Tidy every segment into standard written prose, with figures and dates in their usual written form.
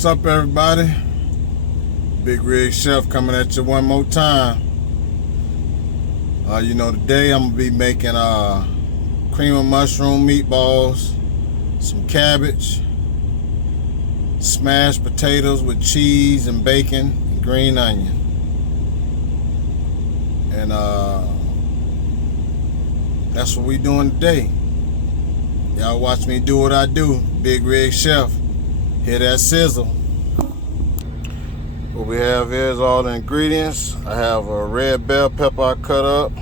What's up, everybody? Big Rig Chef coming at you one more time. Today I'm gonna be making cream of mushroom meatballs, some cabbage, smashed potatoes with cheese and bacon and green onion. And that's what we doing today. Y'all watch me do what I do. Big Rig Chef. Hear that sizzle. What we have here is all the ingredients. I have a red bell pepper I cut up,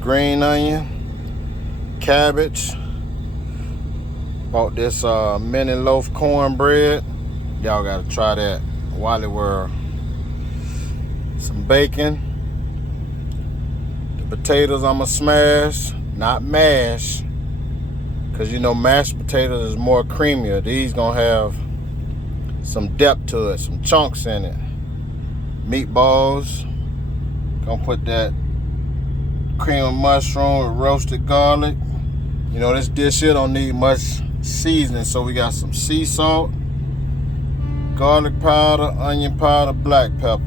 green onion, cabbage. Bought this mini loaf cornbread. Y'all gotta try that. Wally World. Some bacon. The potatoes I'ma smash, not mash. Cause you know mashed potatoes is more creamier. These gonna have some depth to it, some chunks in it. Meatballs. Gonna put that cream of mushroom with roasted garlic. You know, this dish here don't need much seasoning, so we got some sea salt, garlic powder, onion powder, black pepper.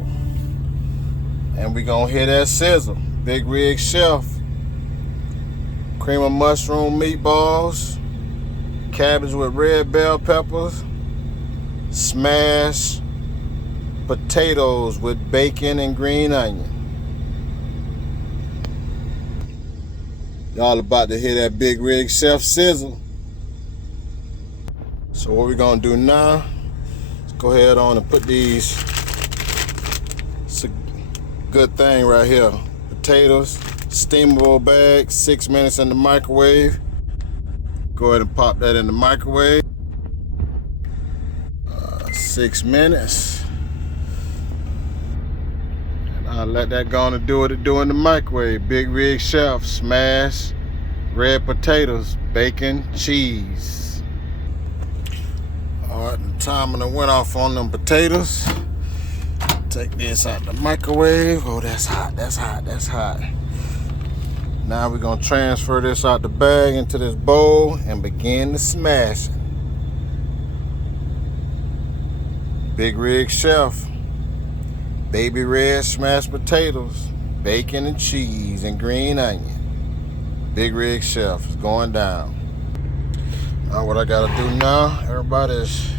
And we gonna hear that sizzle. Big Rig Chef. Cream of mushroom meatballs, cabbage with red bell peppers, smashed potatoes with bacon and green onion. Y'all about to hear that Big Rig Chef sizzle. So what we're gonna do now, let's go ahead on and put these, it's a good thing right here, potatoes, steamable bag, 6 minutes in the microwave. Go ahead and pop that in the microwave. 6 minutes. And I'll let that go on and do what it do in the microwave. Big Rig Chef, smashed red potatoes, bacon, cheese. All right, the timer went off on them potatoes. Take this out the microwave. Oh, that's hot, that's hot, that's hot. Now we're gonna transfer this out the bag into this bowl and begin to smash it. Big Rig Chef, baby red smashed potatoes, bacon and cheese and green onion. Big Rig Chef is going down. Now what I gotta do now, everybody is,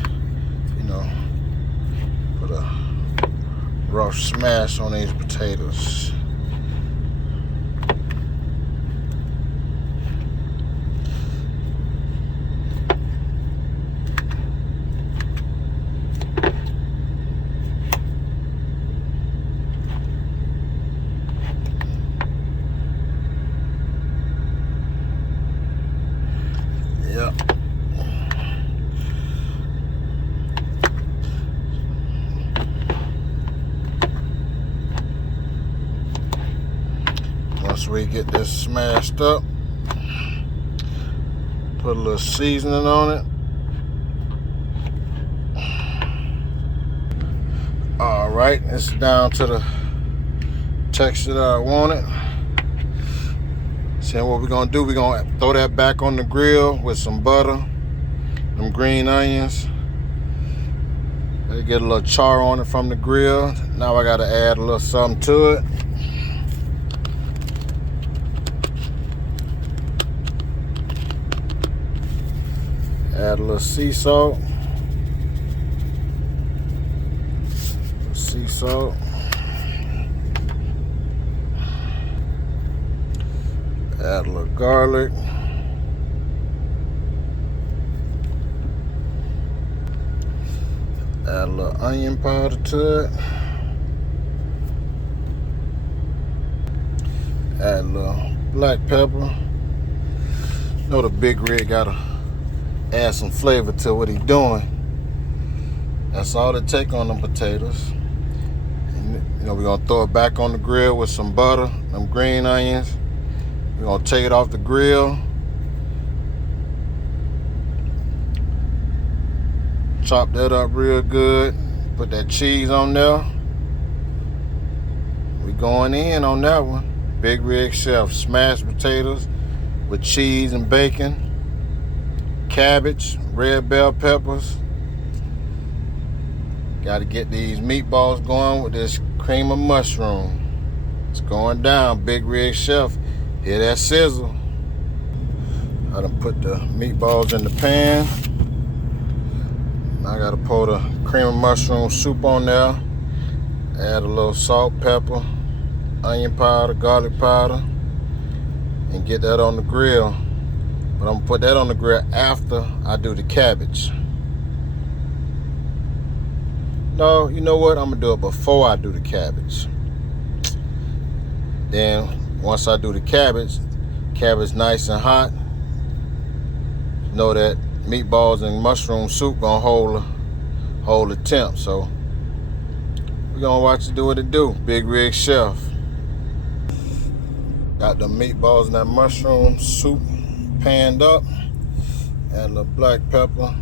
put a rough smash on these potatoes. Yep. Once we get this smashed up, put a little seasoning on it. All right, it's down to the texture that I want it. So what we're gonna do, we're gonna throw that back on the grill with some butter, them green onions. Gotta get a little char on it from the grill. Now I gotta add a little something to it. Add a little sea salt. Sea salt. Add a little garlic. Add a little onion powder to it. Add a little black pepper. You know the Big Rig gotta add some flavor to what he's doing. That's all it take on them potatoes. And, we're gonna throw it back on the grill with some butter, them green onions. We're gonna take it off the grill. Chop that up real good. Put that cheese on there. We going in on that one. Big Rig Chef, smashed potatoes with cheese and bacon, cabbage, red bell peppers, Got to get these meatballs going with this cream of mushroom. It's going down. Big Rig Chef. Hear that sizzle. I done put the meatballs in the pan. Now I got to pour the cream of mushroom soup on there. Add a little salt, pepper, onion powder, garlic powder, and get that on the grill. But I'm gonna put that on the grill after I do the cabbage. No, you know what? I'm gonna do it before I do the cabbage. Then once I do the cabbage nice and hot, know that meatballs and mushroom soup gonna hold the temp. So we're gonna watch it do what it do. Big Rig Chef. Got the meatballs and that mushroom soup panned up. Add a little black pepper.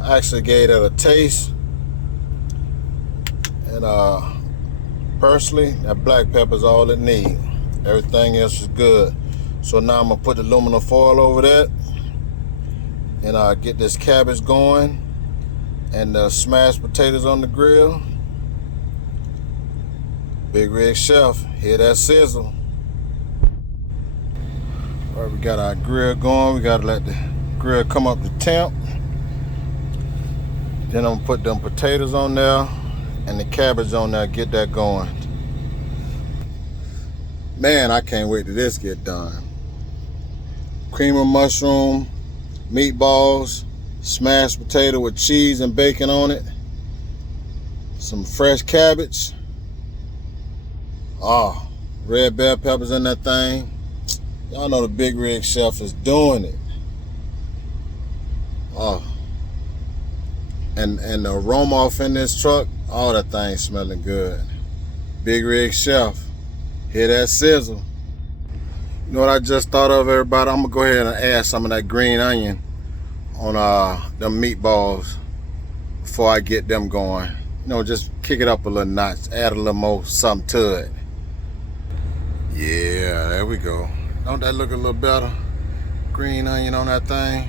I actually gave that a taste. And personally, that black pepper is all it needs. Everything else is good. So now I'm gonna put the aluminum foil over that. And get this cabbage going. And the smashed potatoes on the grill. Big Rig Chef, hear that sizzle. All right, we got our grill going. We gotta let the grill come up to temp. Then I'm gonna put them potatoes on there and the cabbage on there, get that going. Man, I can't wait till this get done. Cream of mushroom, meatballs, smashed potato with cheese and bacon on it, some fresh cabbage. Oh, red bell peppers in that thing. Y'all know the Big Rig Chef is doing it. Oh. And the aroma off in this truck, all that thing smelling good. Big Rig Chef, hear that sizzle. You know what I just thought of, everybody? I'm gonna go ahead and add some of that green onion on them meatballs before I get them going. You know, just kick it up a little notch, add a little more something to it. Yeah, there we go. Don't that look a little better? Green onion on that thing.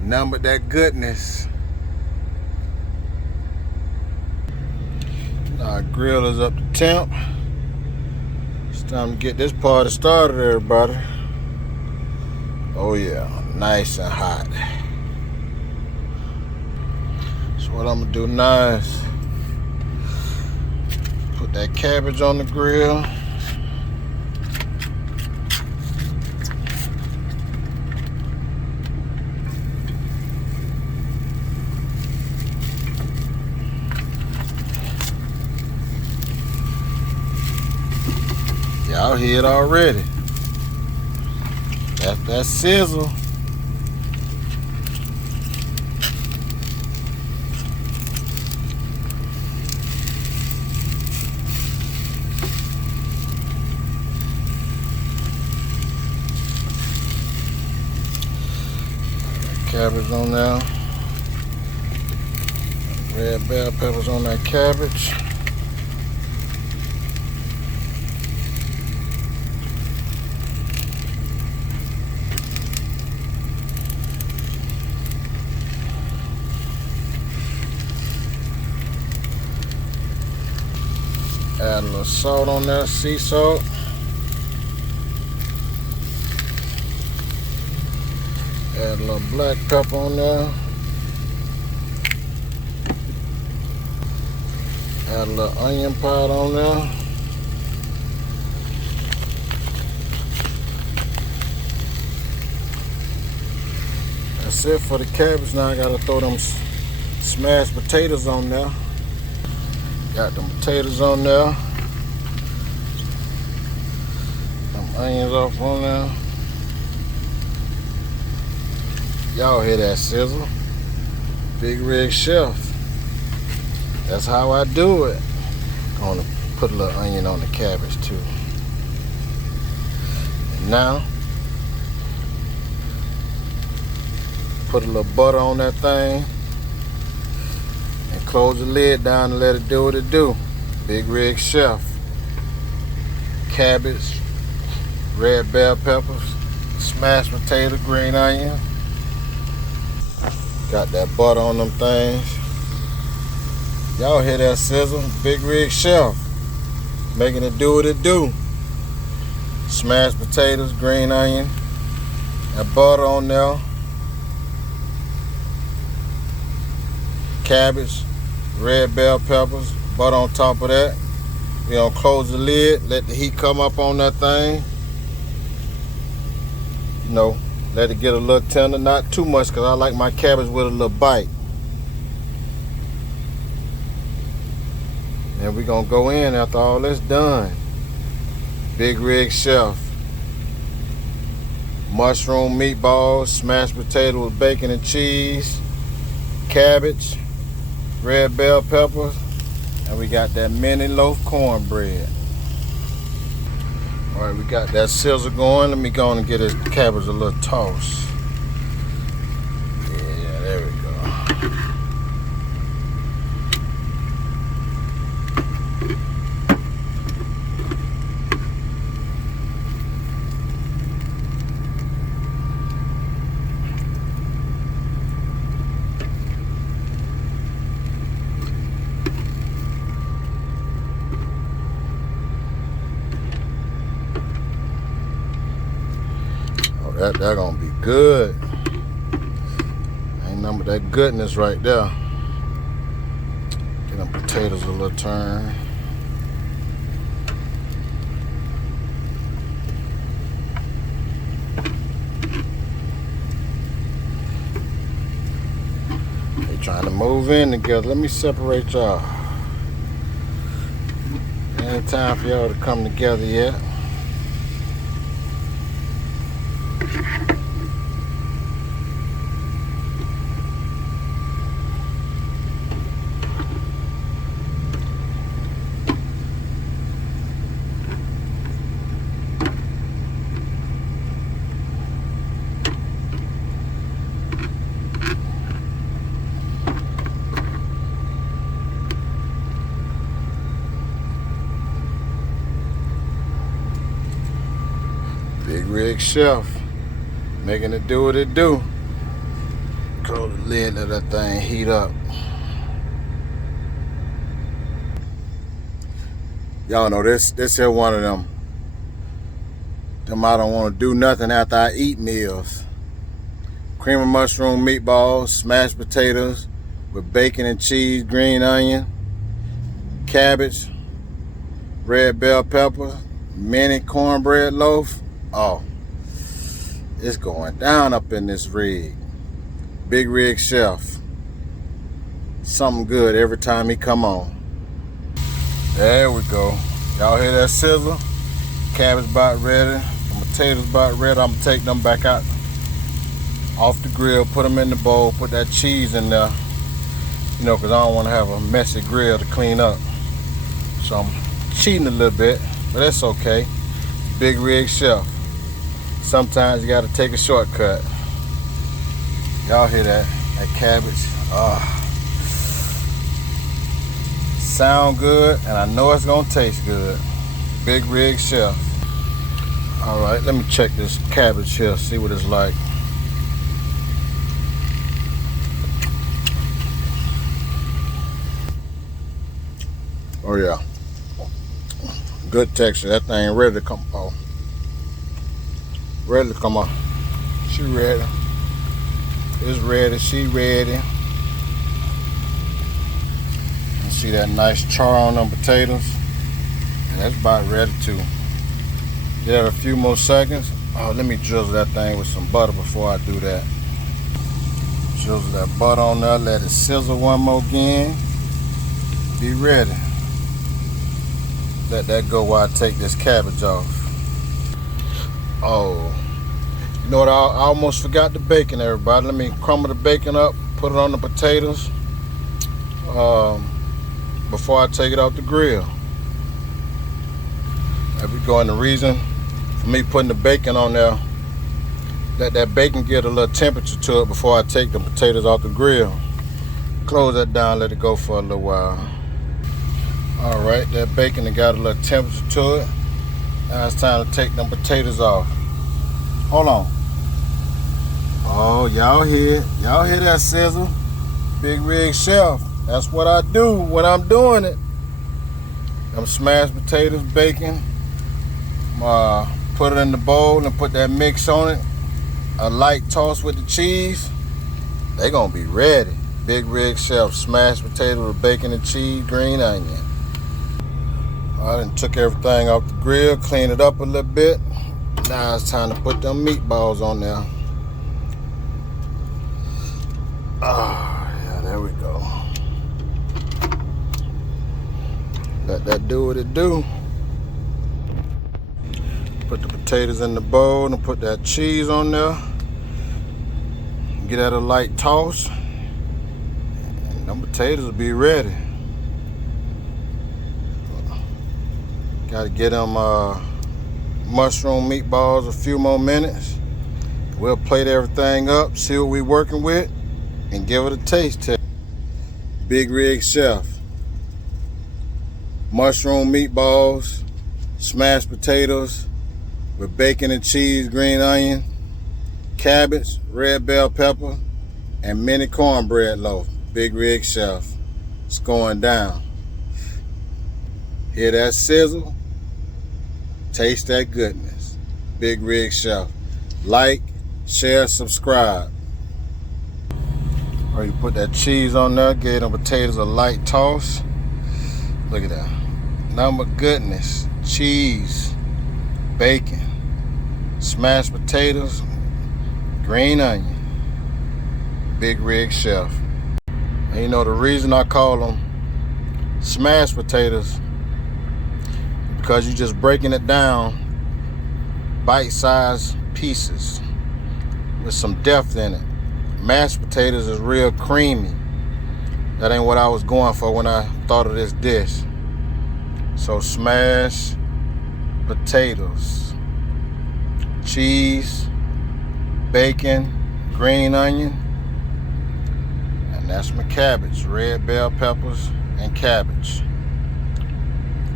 Nothing but that goodness. Our grill is up to temp. It's time to get this party started, everybody. Oh yeah, nice and hot. So what I'm gonna do now is put that cabbage on the grill. Y'all hear it already. That's that sizzle. Cabbage on there. Red bell peppers on that cabbage. Add a little salt on there, sea salt. Add a little black pepper on there. Add a little onion powder on there. That's it for the cabbage. Now I gotta throw them smashed potatoes on there. Got them potatoes on there. Some onions off on there. Y'all hear that sizzle? Big Rig Chef. That's how I do it. I'm gonna put a little onion on the cabbage too. And now, put a little butter on that thing. And close the lid down and let it do what it do. Big Rig Chef. Cabbage, red bell peppers, smashed potato, green onion. Got that butter on them things. Y'all hear that sizzle? Big Rig Chef making it do what it do. Smashed potatoes, green onion, that butter on there, cabbage, red bell peppers, butter on top of that. We gonna close the lid, let the heat come up on that thing. You know, let it get a little tender, not too much, because I like my cabbage with a little bite. And we're gonna go in after all that's done. Big Rig Chef. Mushroom meatballs, smashed potato with bacon and cheese, cabbage, red bell peppers, and we got that mini loaf cornbread. All right, we got that sizzle going. Let me go on and get this cabbage a little toss. Yeah, there we go. That gonna be good. Ain't nothing but that goodness right there. Get them potatoes a little turn. They trying to move in together. Let me separate y'all. Ain't time for y'all to come together yet. Big Rig Chef making it do what it do. Close the lid, let that thing heat up. Y'all know this here one of them I don't want to do nothing after I eat meals. Cream of mushroom meatballs, smashed potatoes with bacon and cheese, green onion, cabbage, red bell pepper, mini cornbread loaf. Oh, it's going down up in this rig. Big Rig Chef. Something good every time he come on. There we go. Y'all hear that sizzle? Cabbage about ready. The potatoes about ready. I'm gonna take them back out off the grill, put them in the bowl, put that cheese in there. You know, because I don't want to have a messy grill to clean up. So I'm cheating a little bit, but that's okay. Big Rig Chef. Sometimes you gotta take a shortcut. Y'all hear that? That cabbage. Sound good, and I know it's gonna taste good. Big Rig Chef. All right, let me check this cabbage here, see what it's like. Oh yeah, good texture. That thing ready to come off. Ready to come off. She ready. It's ready. She ready. You see that nice char on them potatoes? And that's about ready too. Give it a few more seconds. Oh, let me drizzle that thing with some butter before I do that. Drizzle that butter on there. Let it sizzle one more again. Be ready. Let that go while I take this cabbage off. Oh, you know what? I almost forgot the bacon, everybody. Let me crumble the bacon up, put it on the potatoes before I take it off the grill. There we go. And the reason for me putting the bacon on there, let that bacon get a little temperature to it before I take the potatoes off the grill. Close that down, let it go for a little while. All right, that bacon has got a little temperature to it. Now it's time to take them potatoes off. Hold on. Oh, y'all hear that sizzle? Big Rig Chef. That's what I do when I'm doing it. Them smashed potatoes, bacon. Put it in the bowl and put that mix on it. A light toss with the cheese. They gonna be ready. Big Rig Chef, smashed potato with bacon and cheese, green onion. I done took everything off the grill, cleaned it up a little bit. Now it's time to put them meatballs on there. Yeah, there we go. Let that do what it do. Put the potatoes in the bowl and put that cheese on there. Get that a light toss. And them potatoes will be ready. Gotta get them mushroom meatballs a few more minutes. We'll plate everything up, see what we working with, and give it a taste test. Big Rig Chef. Mushroom meatballs, smashed potatoes with bacon and cheese, green onion, cabbage, red bell pepper, and mini cornbread loaf. Big Rig Chef. It's going down. Hear that sizzle? Taste that goodness. Big Rig Chef. Like, share, subscribe. Or you put that cheese on there, give them potatoes a light toss. Look at that. Number goodness. Cheese, bacon, smashed potatoes, green onion. Big Rig Chef. And you know the reason I call them smashed potatoes, because you're just breaking it down bite-sized pieces with some depth in it. Mashed potatoes is real creamy. That ain't what I was going for when I thought of this dish. So smashed potatoes, cheese, bacon, green onion, and that's my cabbage, red bell peppers and cabbage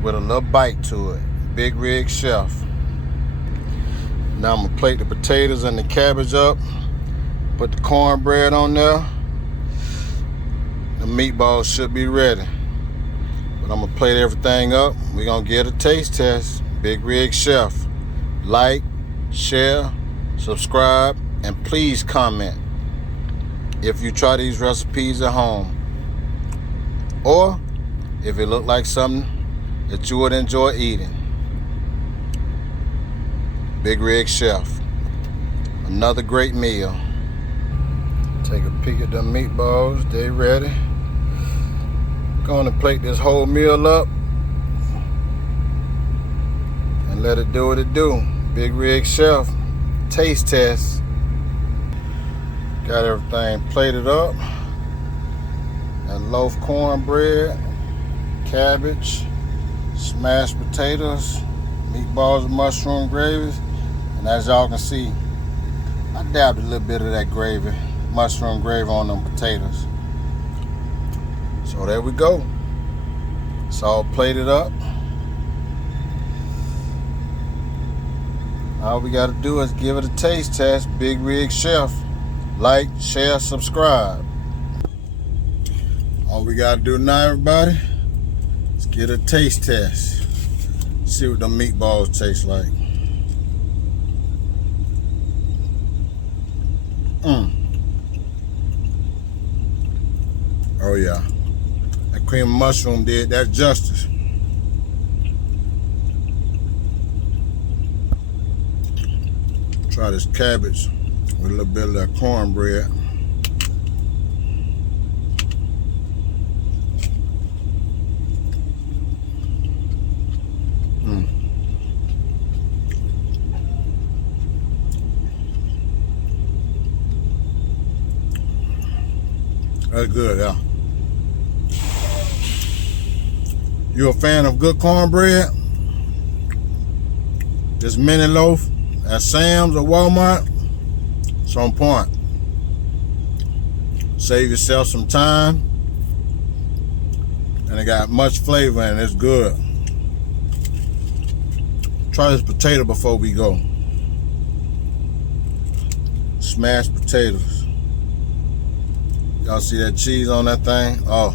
with a little bite to it. Big Rig Chef. Now I'm gonna plate the potatoes and the cabbage up, put the cornbread on there. The meatballs should be ready. But I'm gonna plate everything up. We're gonna get a taste test. Big Rig Chef. Like, share, subscribe, and please comment if you try these recipes at home, or if it looked like something that you would enjoy eating. Big Rig Chef. Another great meal. Take a peek at them meatballs. They ready. Going to plate this whole meal up and let it do what it do. Big Rig Chef. Taste test. Got everything plated up. That loaf cornbread, cabbage, smashed potatoes, meatballs and mushroom gravies. And as y'all can see, I dabbed a little bit of that gravy, mushroom gravy on them potatoes. So there we go. It's all plated up. All we gotta do is give it a taste test. Big Rig Chef. Like, share, subscribe. All we gotta do now, everybody, is get a taste test. See what the meatballs taste like. Oh yeah. That cream mushroom did that justice. Try this cabbage with a little bit of that cornbread. That's good, yeah. You a fan of good cornbread? This mini loaf at Sam's or Walmart, it's on point. Save yourself some time, and it got much flavor and it's good. Try this potato before we go. smashed potatoes. Y'all see that cheese on that thing? Oh,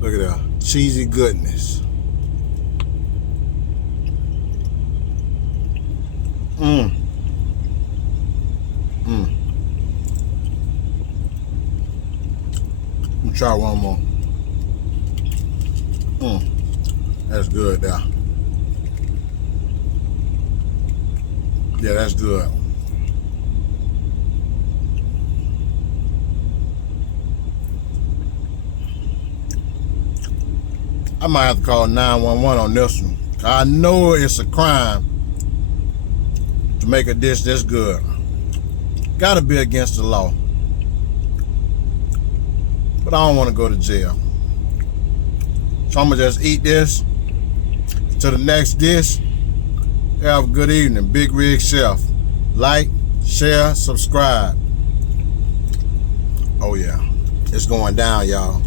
look at that cheesy goodness. Let me try one more. That's good there. Yeah, that's good. I might have to call 911 on this one. I know it's a crime to make a dish this good. Gotta be against the law. But I don't want to go to jail. So I'm gonna just eat this to the next dish. Have a good evening. Big Rig Chef. Like, share, subscribe. Oh yeah, it's going down, y'all.